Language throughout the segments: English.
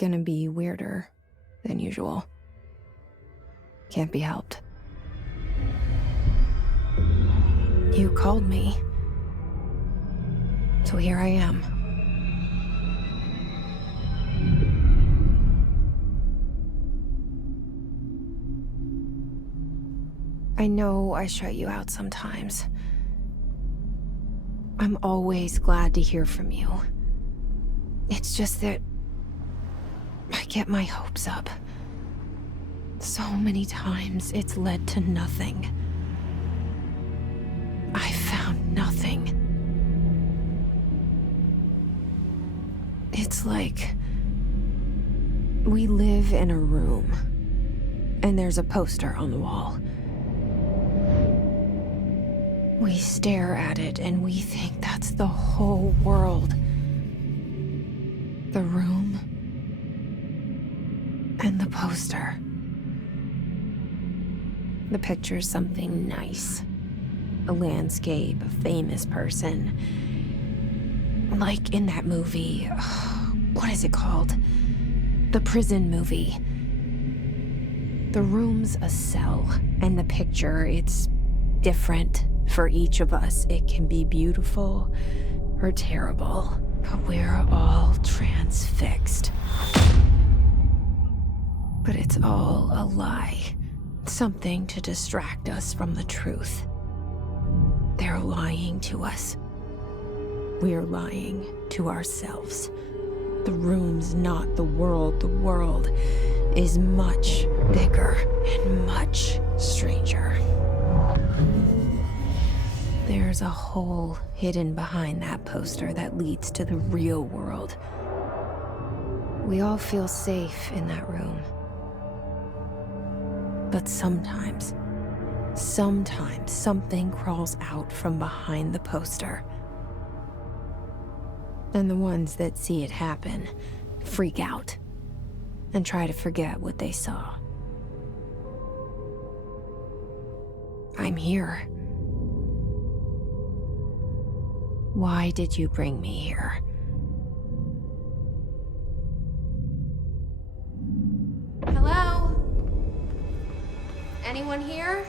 gonna be weirder than usual. Can't be helped. You called me. So here I am. I know I shut you out sometimes. I'm always glad to hear from you. It's just that I get my hopes up. So many times it's led to nothing. I found nothing. It's like we live in a room, and there's a poster on the wall. We stare at it and we think that's the whole world. The room and the poster. The picture's something nice. A landscape, a famous person. Like in that movie, what is it called? The prison movie. The room's a cell, and the picture, it's different for each of us. It can be beautiful or terrible, but we're all transfixed. But it's all a lie. Something to distract us from the truth. They're lying to us. We're lying to ourselves. The room's not the world. The world is much bigger and much stranger. There's a hole hidden behind that poster that leads to the real world. We all feel safe in that room. But sometimes something crawls out from behind the poster. And the ones that see it happen freak out and try to forget what they saw. I'm here. Why did you bring me here? Hello? Anyone here?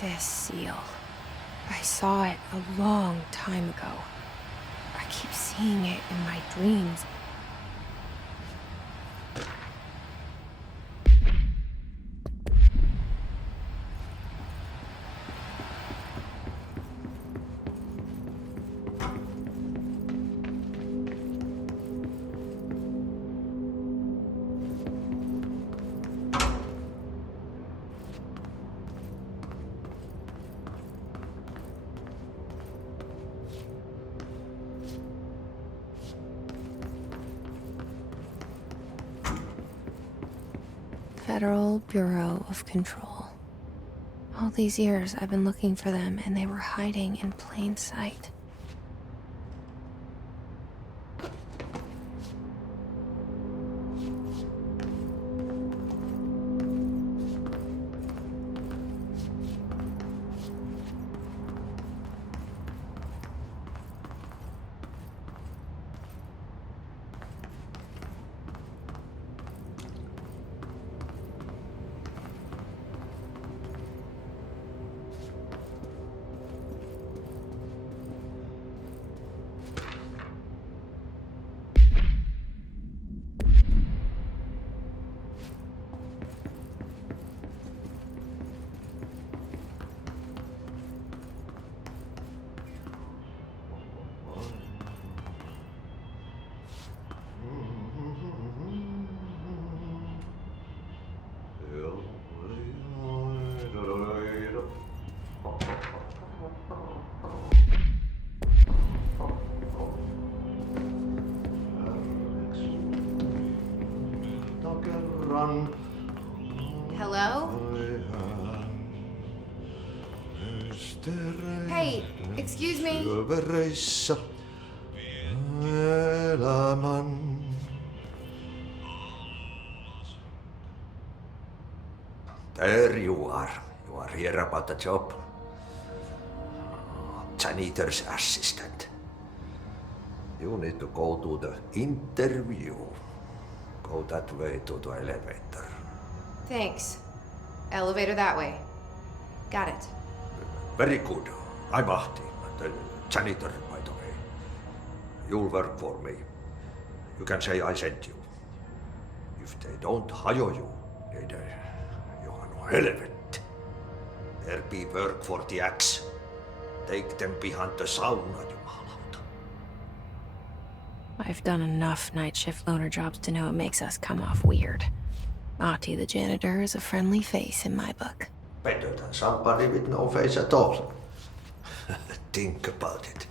This seal. I saw it a long time ago. I keep seeing it in my dreams. Federal Bureau of Control. All these years I've been looking for them, and they were hiding in plain sight. Hello? Hey, excuse me. There you are. You are here about the job. Janitor's assistant. You need to go to the interview. Go that way to the elevator. Thanks. Elevator that way. Got it. Very good. I'm Ahti, the janitor, by the way. You'll work for me. You can say I sent you. If they don't hire you, then you are no helvet. There be work for the axe. Take them behind the sauna, jumalauta. I've done enough night shift loner jobs to know it makes us come off weird. Ahti the janitor is a friendly face in my book. Better than somebody with no face at all. Think about it.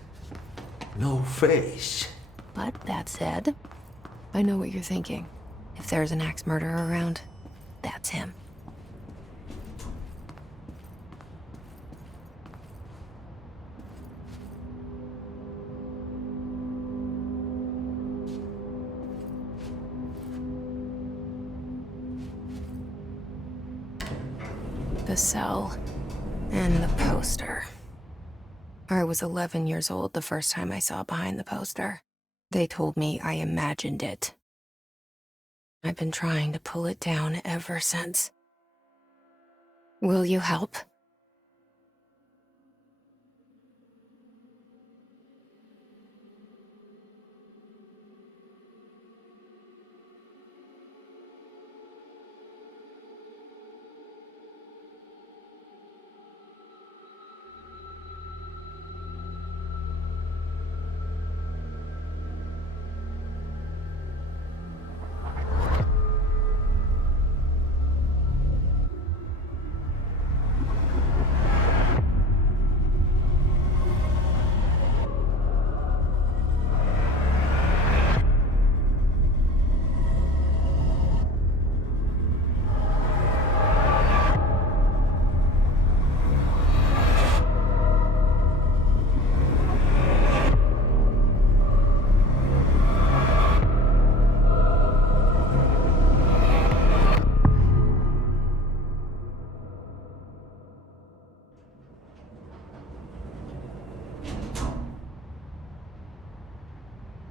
No face. But that said, I know what you're thinking. If there's an axe murderer around, that's him. The cell and the poster. I was 11 years old the first time I saw behind the poster. They told me I imagined it. I've been trying to pull it down ever since. Will you help?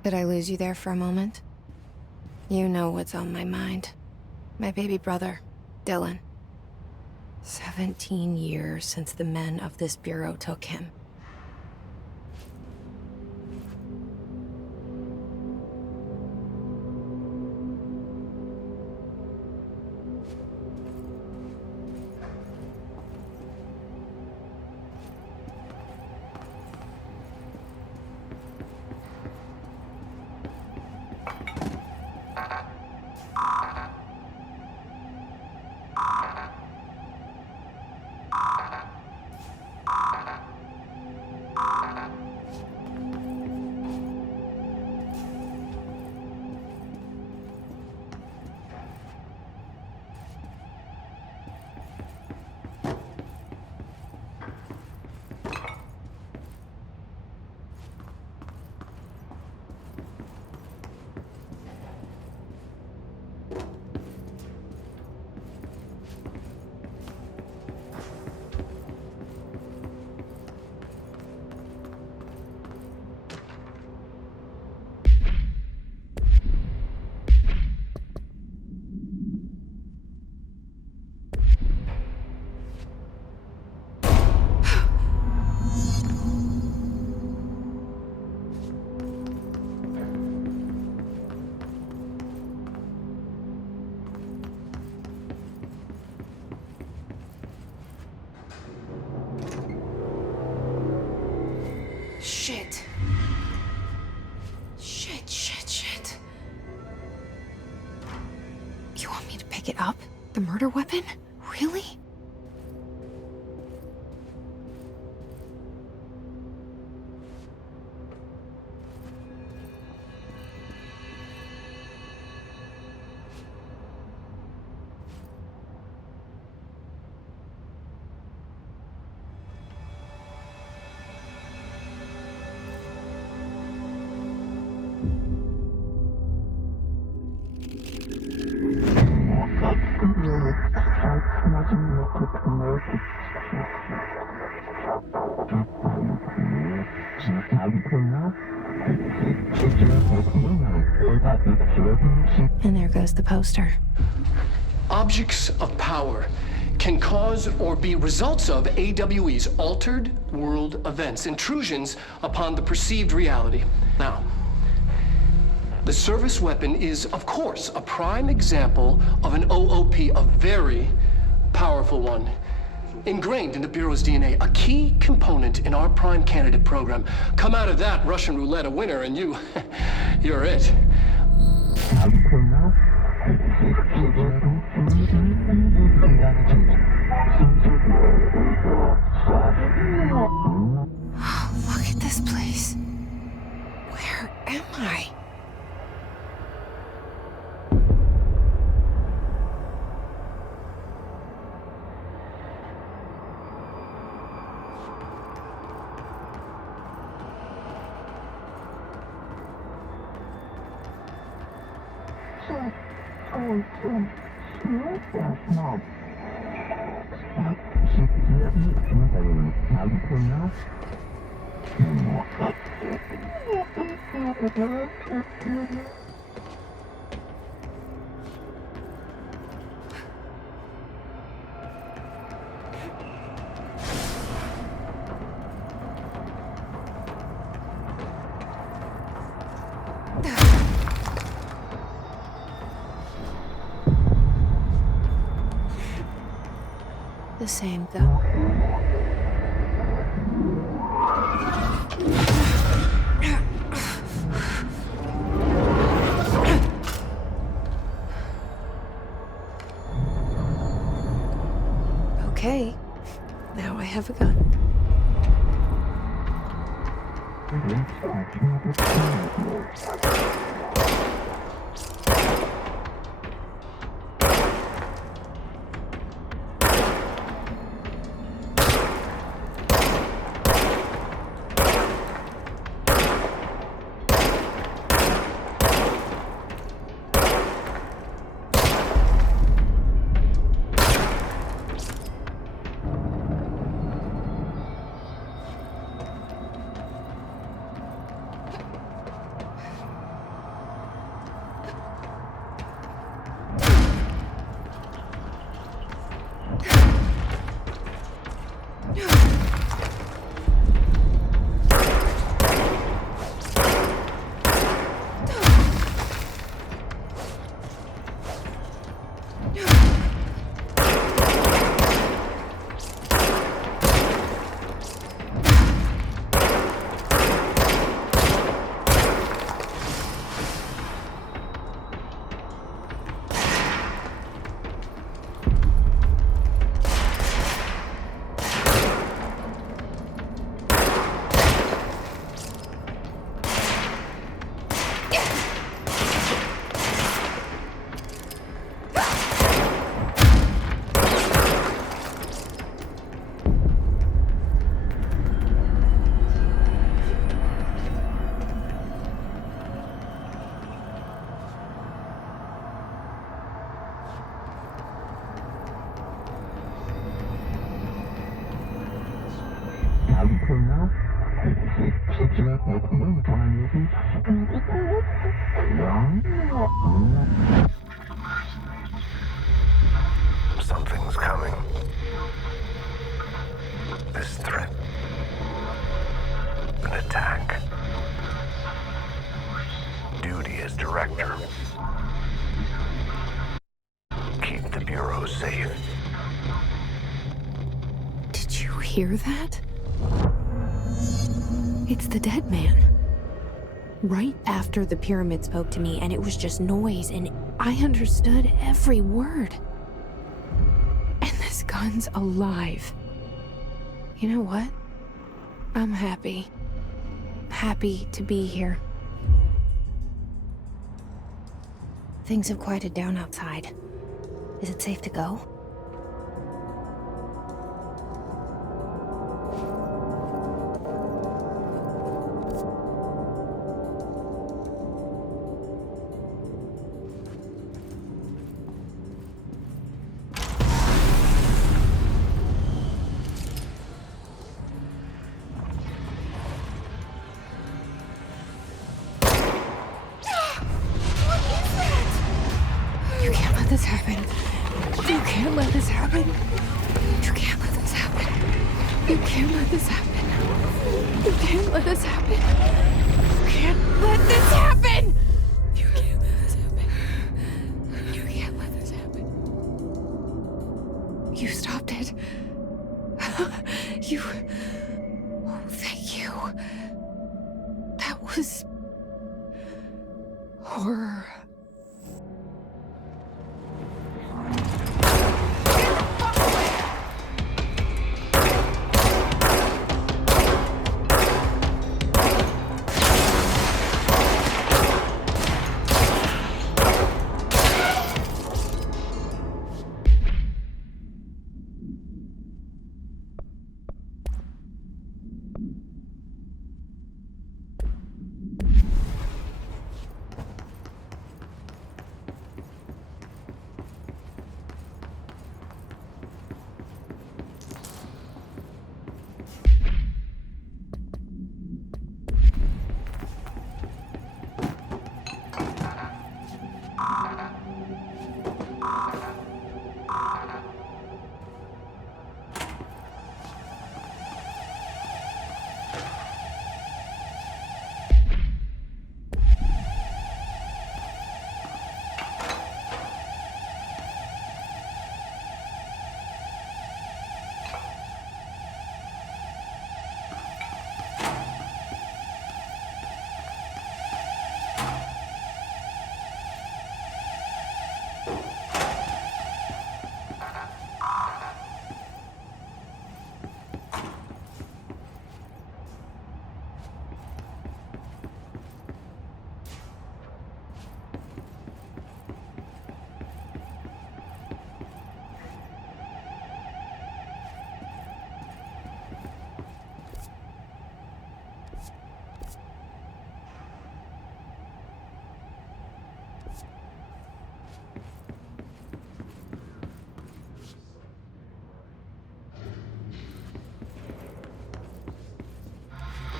Did I lose you there for a moment? You know what's on my mind. My baby brother, Dylan. 17 years since the men of this bureau took him. Shit. Shit. You want me to pick it up? The murder weapon? Really? And there goes the poster. Objects of power can cause or be results of AWE's altered world events, intrusions upon the perceived reality. Now, the service weapon is, of course, a prime example of an OOP, a very powerful one. Ingrained in the Bureau's DNA, a key component in our prime candidate program. Come out of that Russian roulette a winner and you're it. Look at this place. Where am I? The same, though. Okay, now I have a gun. Something's coming. This threat. An attack. Duty as director. Keep the Bureau safe. Did you hear that? It's the dead man. Right after the pyramid spoke to me, and it was just noise, and I understood every word. And this gun's alive. You know what? I'm happy. Happy to be here. Things have quieted down outside. Is it safe to go? You can't let this happen. You can't let this happen. You can't let this happen. You can't let this happen. You can't let this happen! You can't let this happen. You can't let this happen. You stopped it. You... Oh, thank you. That was... horror.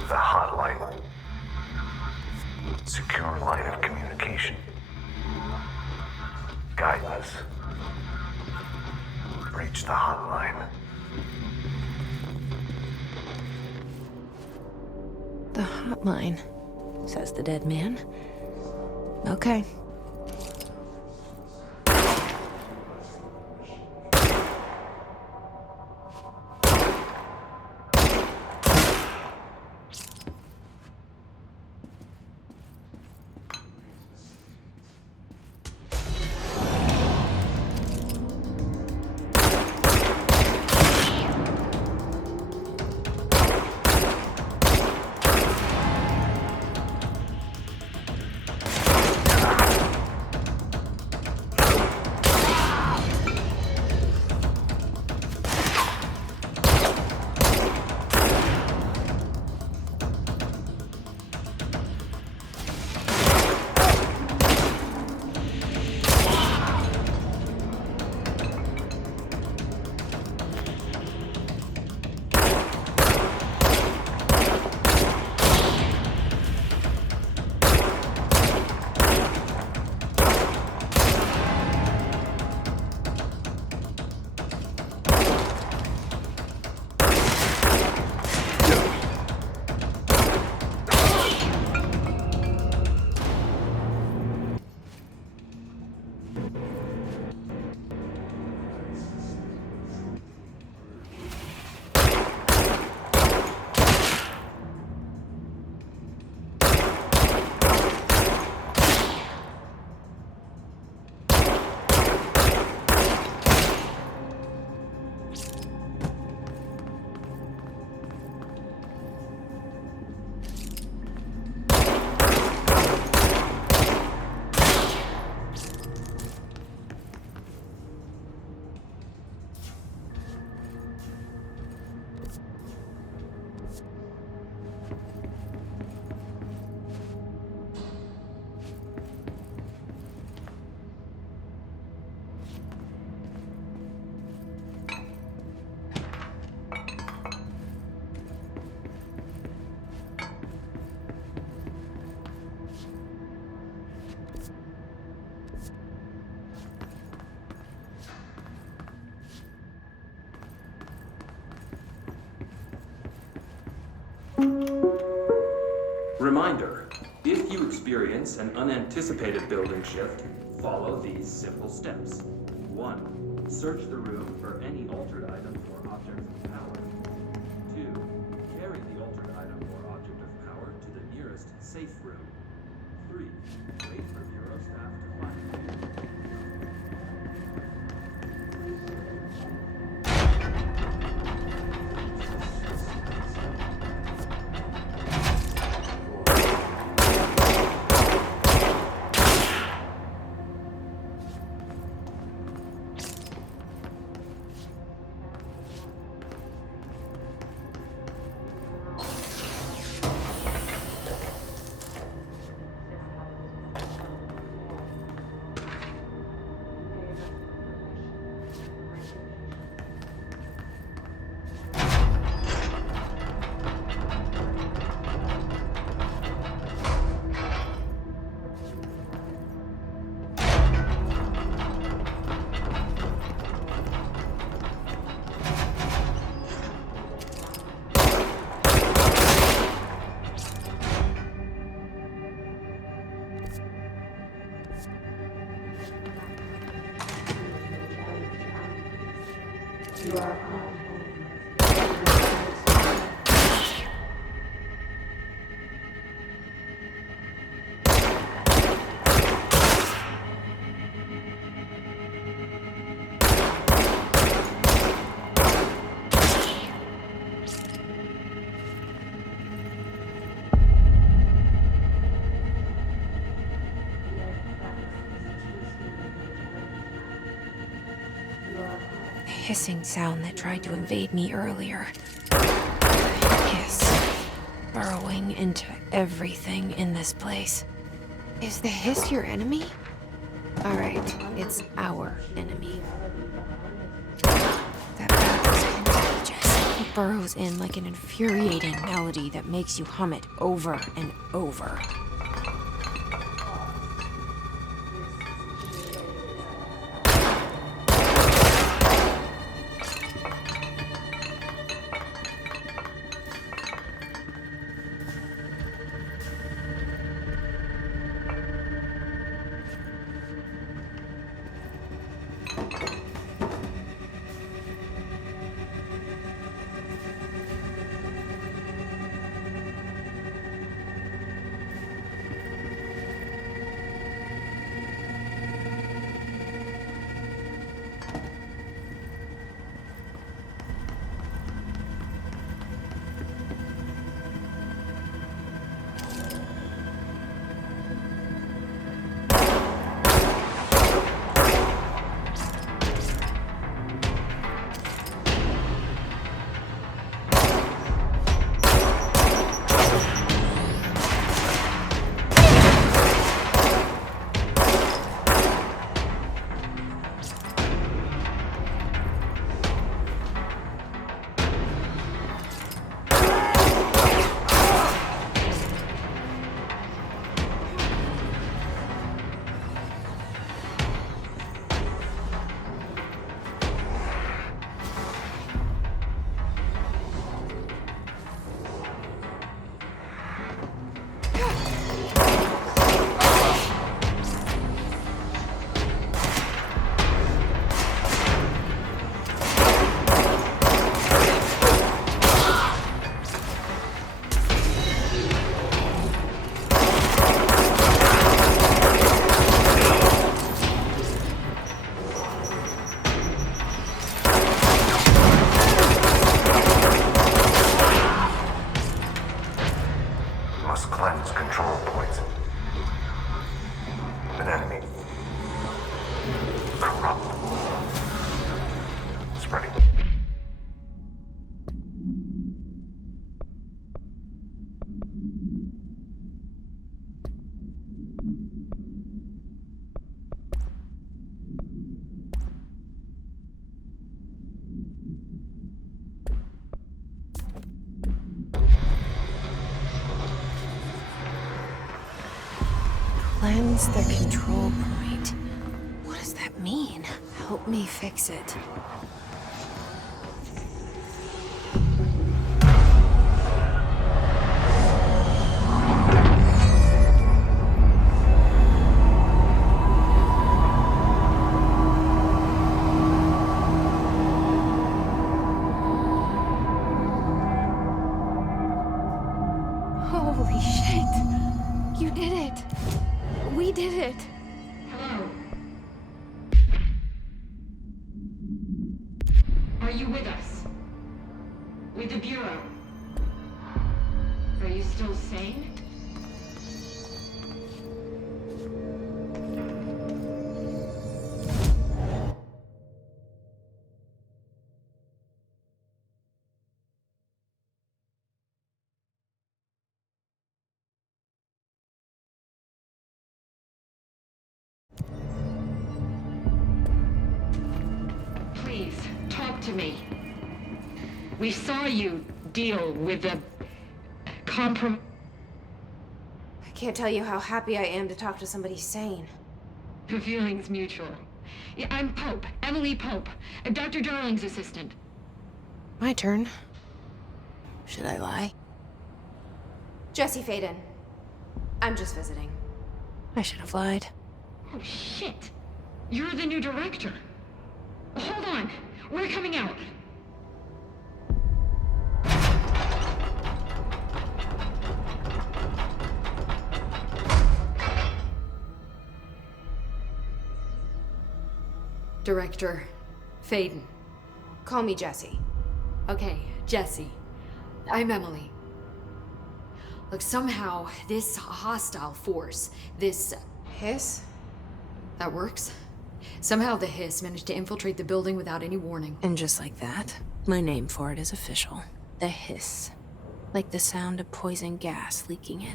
The hotline. Secure line of communication. Guidance. Reach the hotline. The hotline, says the dead man. Okay. experience an unanticipated building shift, follow these simple steps. 1. Search the room for any altered item or object of power. 2. Carry the altered item or object of power to the nearest safe room. 3. Wait for Bureau staff to find you. Hissing sound that tried to invade me earlier. Hiss. Burrowing into everything in this place. Is the hiss your enemy? Alright, it's our enemy. That bath is contagious. It burrows in like an infuriating melody that makes you hum it over and over. Cleanse the control point. What does that mean? Help me fix it. Are you with us? With the Bureau? Are you still sane? Please, talk to me. We saw you deal with the I can't tell you how happy I am to talk to somebody sane. The feeling's mutual. Yeah, I'm Pope, Emily Pope, Dr. Darling's assistant. My turn. Should I lie? Jesse Faden. I'm just visiting. I should have lied. Oh, shit. You're the new director. Hold on. We're coming out. Director Faden. Call me Jesse. Okay, Jesse. I'm Emily. Look, somehow this hostile force, this... Hiss? That works? Somehow the hiss managed to infiltrate the building without any warning. And just like that, my name for it is official. The hiss. Like the sound of poison gas leaking in.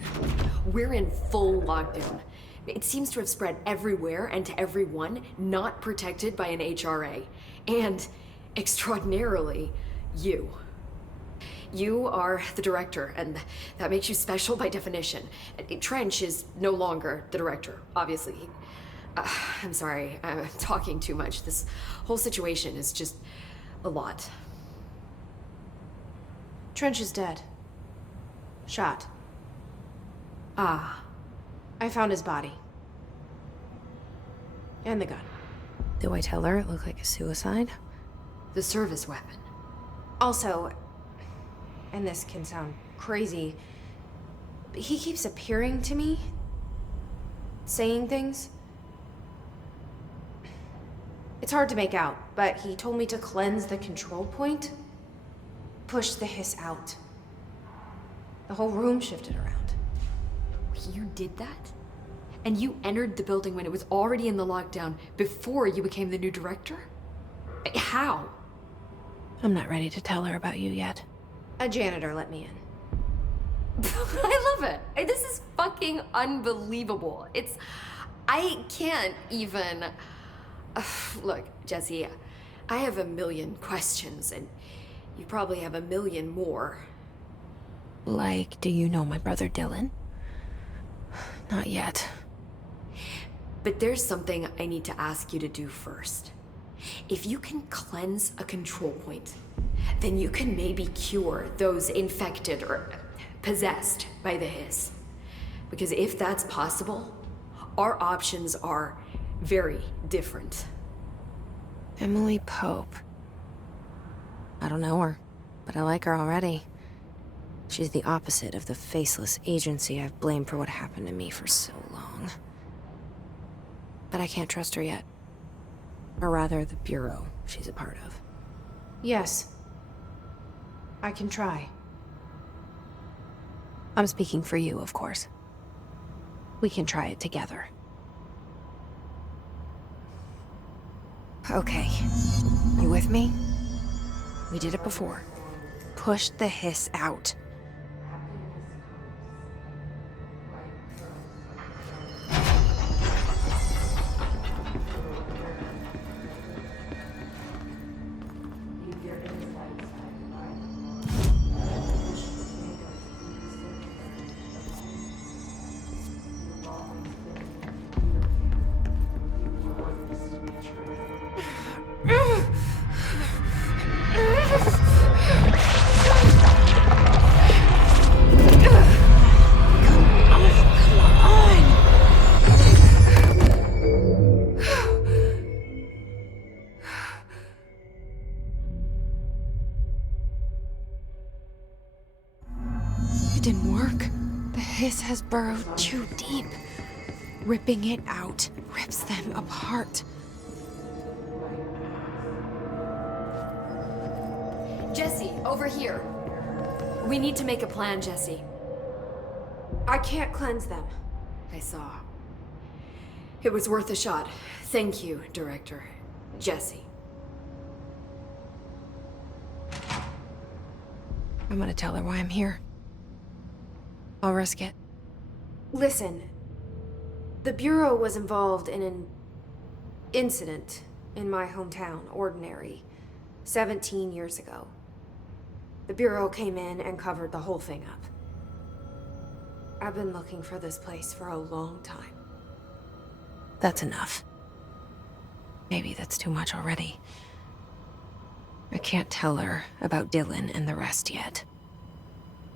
We're in full lockdown. It seems to have spread everywhere and to everyone not protected by an HRA. And, extraordinarily, you. You are the director, and that makes you special by definition. Trench is no longer the director, obviously. I'm sorry, I'm talking too much. This whole situation is just a lot. Trench is dead. Shot. Ah. I found his body. And the gun. Do I tell her it looked like a suicide? The service weapon. Also, and this can sound crazy, but he keeps appearing to me, saying things. It's hard to make out, but he told me to cleanse the control point, push the hiss out. The whole room shifted around. You did that? And you entered the building when it was already in the lockdown before you became the new director? How? I'm not ready to tell her about you yet. A janitor let me in. I love it. This is fucking unbelievable. I can't even... Look, Jesse, I have a million questions, and you probably have a million more. Like, do you know my brother Dylan? Not yet. But there's something I need to ask you to do first. If you can cleanse a control point, then you can maybe cure those infected or possessed by the hiss. Because if that's possible, our options are very different. Emily Pope. I don't know her, but I like her already. She's the opposite of the faceless agency I've blamed for what happened to me for so long. But I can't trust her yet. Or rather, the Bureau she's a part of. Yes. I can try. I'm speaking for you, of course. We can try it together. Okay. You with me? We did it before. Push the hiss out. Has burrowed too deep. Ripping it out rips them apart. Jesse, over here. We need to make a plan, Jesse. I can't cleanse them. I saw. It was worth a shot. Thank you, Director. Jesse. I'm gonna tell her why I'm here. I'll risk it. Listen, the Bureau was involved in an incident in my hometown, Ordinary, 17 years ago. The Bureau came in and covered the whole thing up. I've been looking for this place for a long time. That's enough. Maybe that's too much already. I can't tell her about Dylan and the rest yet.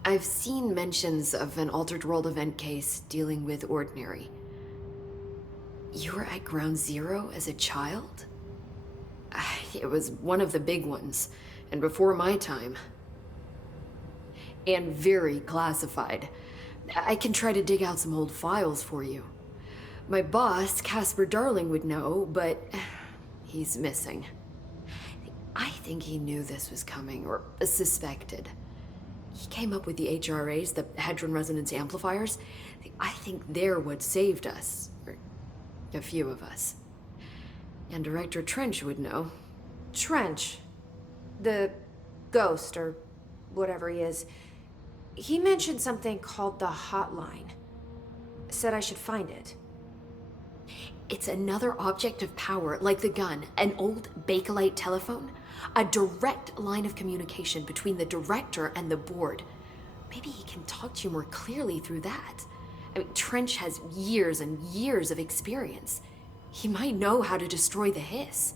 I've seen mentions of an Altered World event case dealing with Ordinary. You were at Ground Zero as a child? It was one of the big ones, and before my time. And very classified. I can try to dig out some old files for you. My boss, Casper Darling, would know, but he's missing. I think he knew this was coming, or suspected. He came up with the HRAs, the Hadron Resonance Amplifiers. I think they're what saved us, or a few of us. And Director Trench would know. Trench, the ghost, or whatever he is, he mentioned something called the Hotline. Said I should find it. It's another object of power, like the gun, an old Bakelite telephone. A direct line of communication between the director and the board. Maybe he can talk to you more clearly through that. I mean, Trench has years and years of experience. He might know how to destroy the hiss.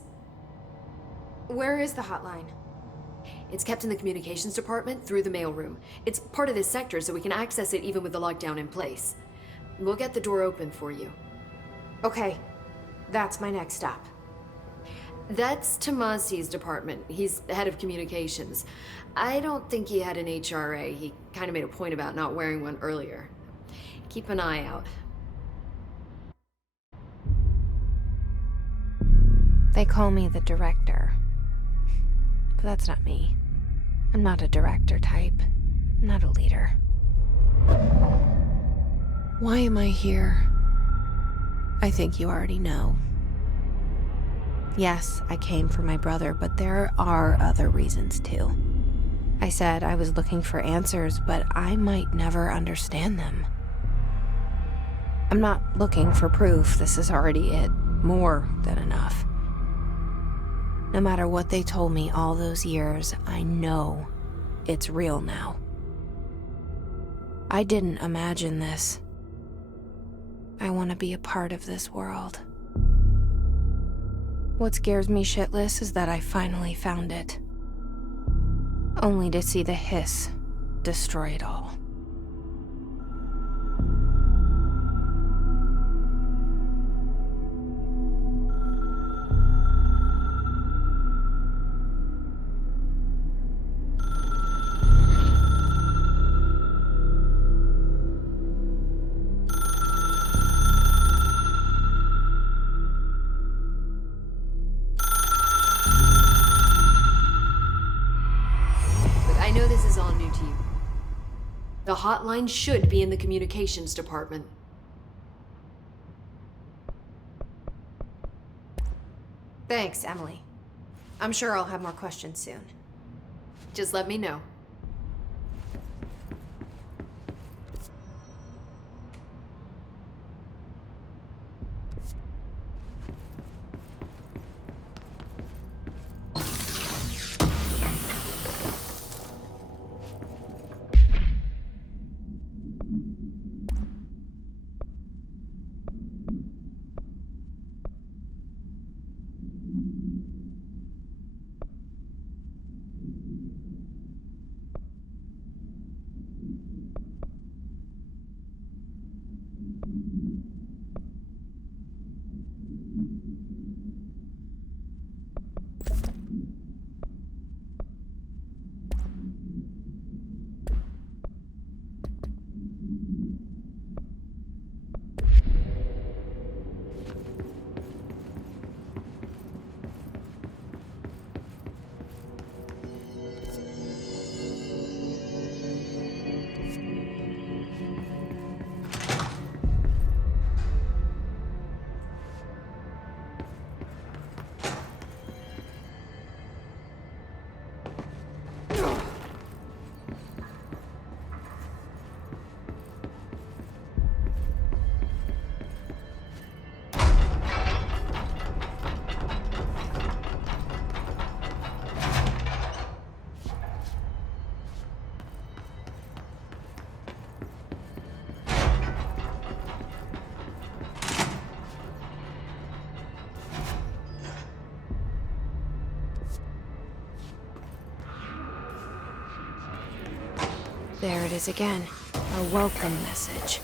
Where is the hotline? It's kept in the communications department through the mailroom. It's part of this sector, so we can access it even with the lockdown in place. We'll get the door open for you. Okay, that's my next stop. That's Tomasi's department. He's head of communications. I don't think he had an HRA. He kind of made a point about not wearing one earlier. Keep an eye out. They call me the director. But that's not me. I'm not a director type. I'm not a leader. Why am I here? I think you already know. Yes, I came for my brother, but there are other reasons too. I said I was looking for answers, but I might never understand them. I'm not looking for proof. This is already it. More than enough. No matter what they told me all those years, I know it's real now. I didn't imagine this. I want to be a part of this world. What scares me shitless is that I finally found it. Only to see the hiss destroy it all. The hotline should be in the communications department. Thanks, Emily. I'm sure I'll have more questions soon. Just let me know. There it is again. A welcome message.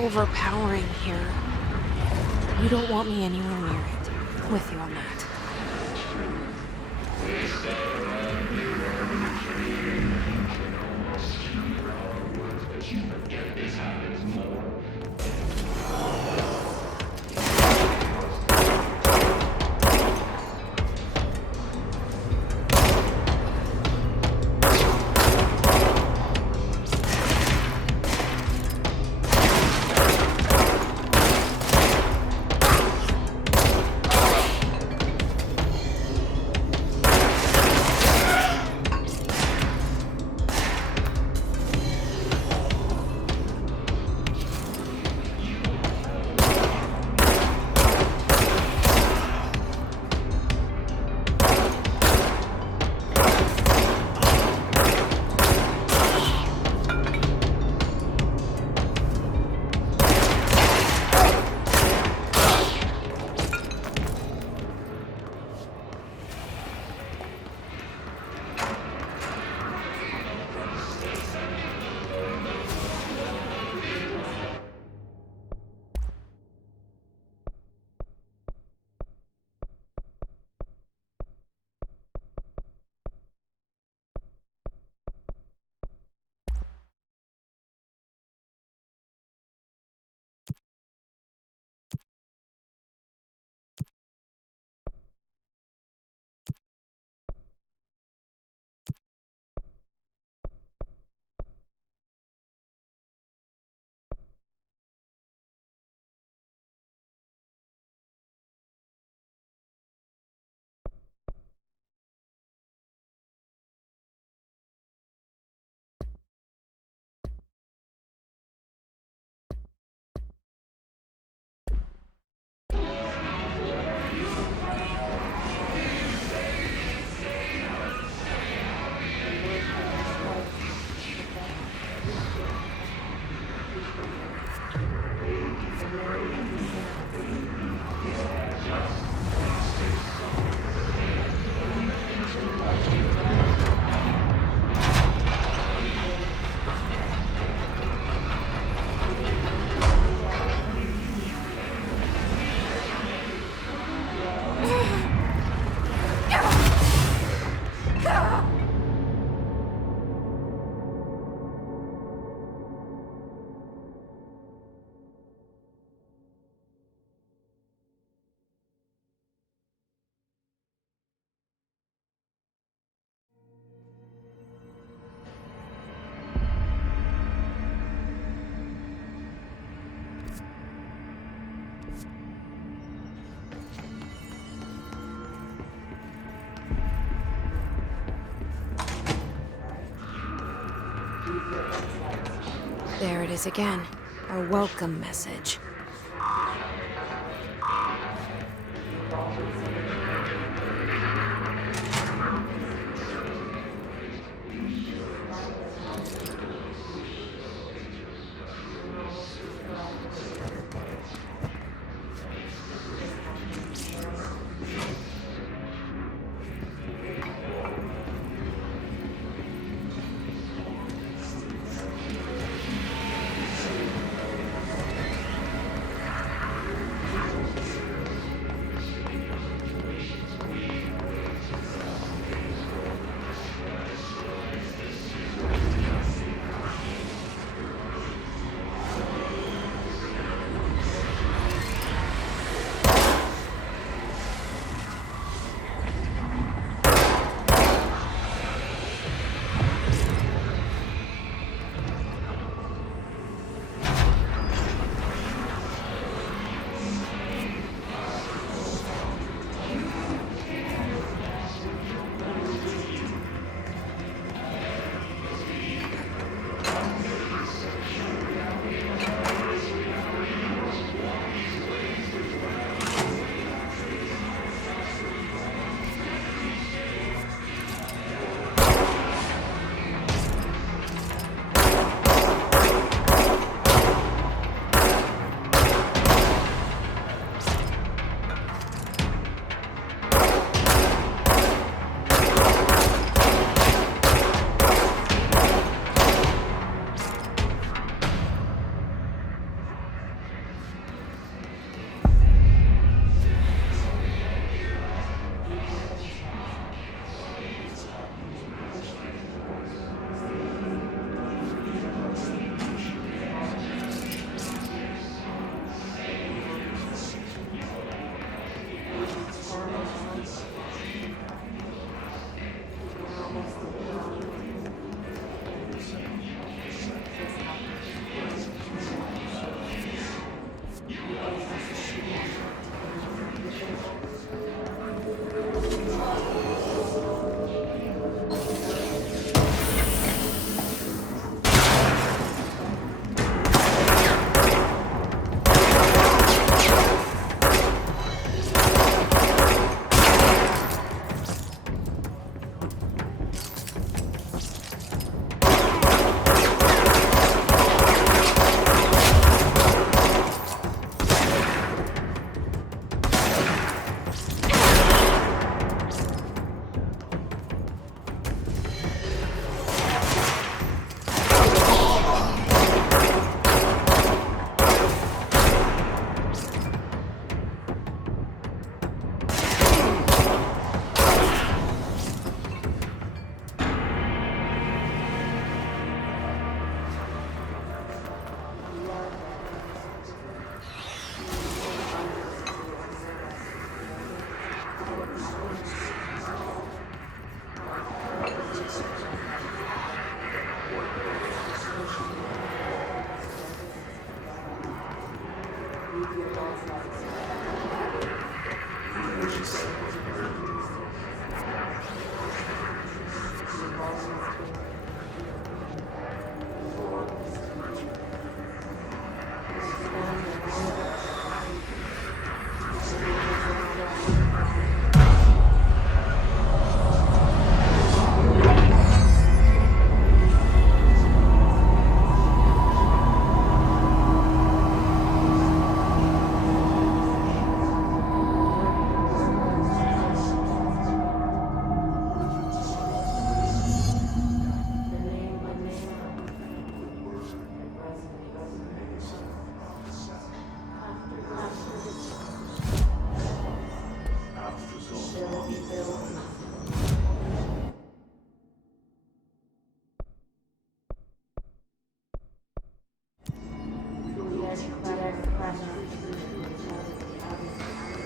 Overpowering here. You don't want me anywhere near it. I'm with you on that. There it is again. A welcome message.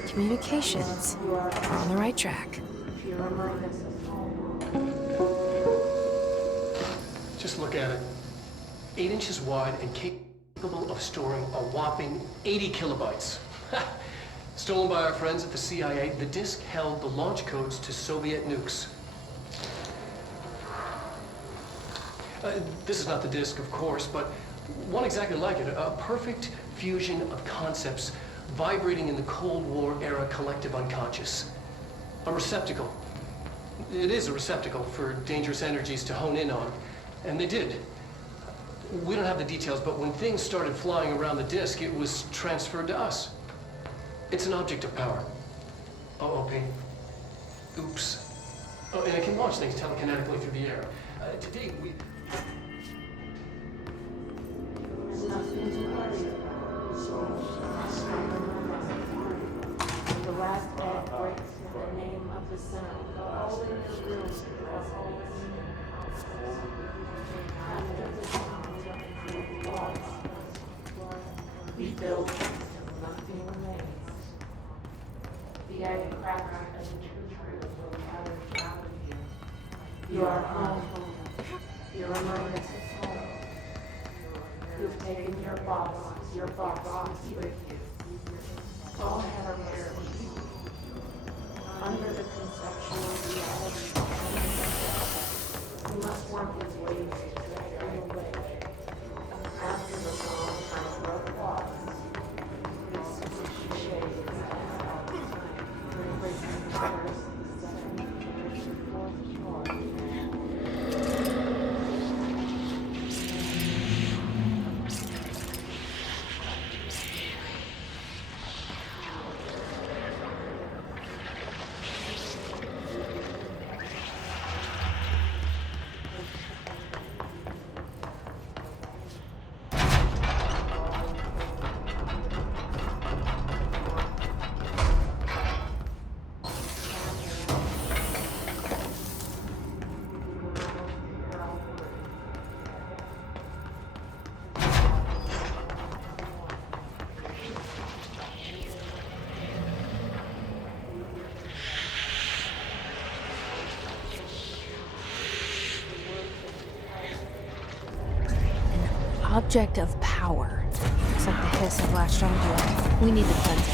Communications. We're on the right track. Just look at it. 8 inches wide and capable of storing a whopping 80 kilobytes. Stolen by our friends at the CIA, the disk held the launch codes to Soviet nukes. This is not the disk, of course, but One exactly like it, a perfect fusion of concepts vibrating in the Cold War era collective unconscious. A receptacle. It is a receptacle for dangerous energies to hone in on, and they did. We don't have the details, but when things started flying around the disk, it was transferred to us. It's an object of power. OOP. Oops. Oh, and it can launch things telekinetically through the air. To date, we... The last egg breaks in the name of the sun. All in the room was always after the sound we build until nothing remains. The egg cracker and the truth will carry out of you. You are home. Your remembrance is home. You've taken your box with you. All have perished. Under the conceptual reality, you must work with ways to carry away. After the long time of loss, this shades out of time, embracing the first, the second, the fourth joy. Object of power. Looks like the hiss have latched onto it. We need to cleanse it.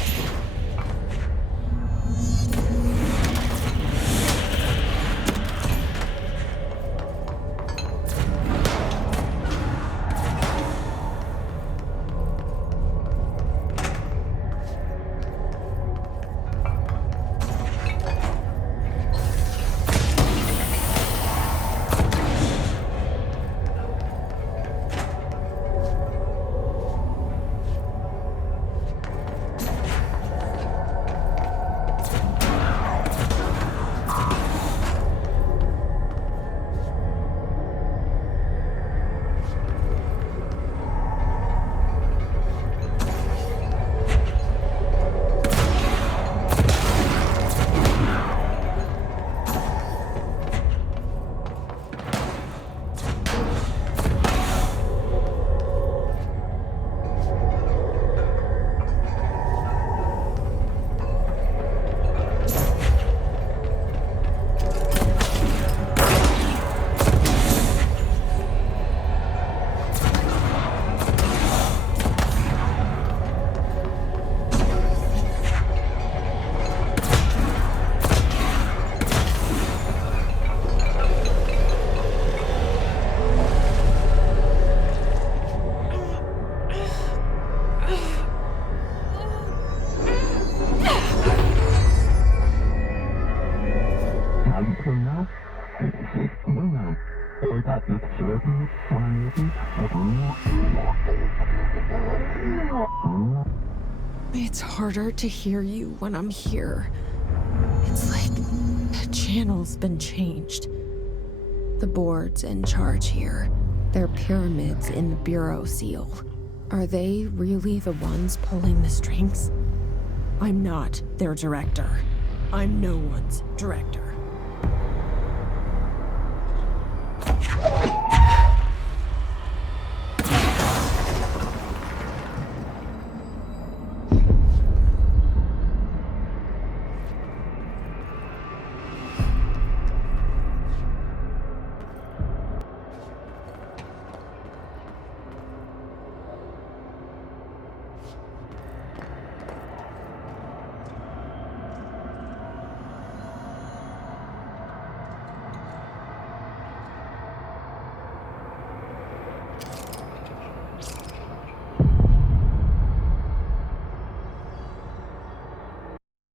It's harder to hear you when I'm here. It's like the channel's been changed. The board's in charge here. They're pyramids in the Bureau seal. Are they really the ones pulling the strings? I'm not their director. I'm no one's director.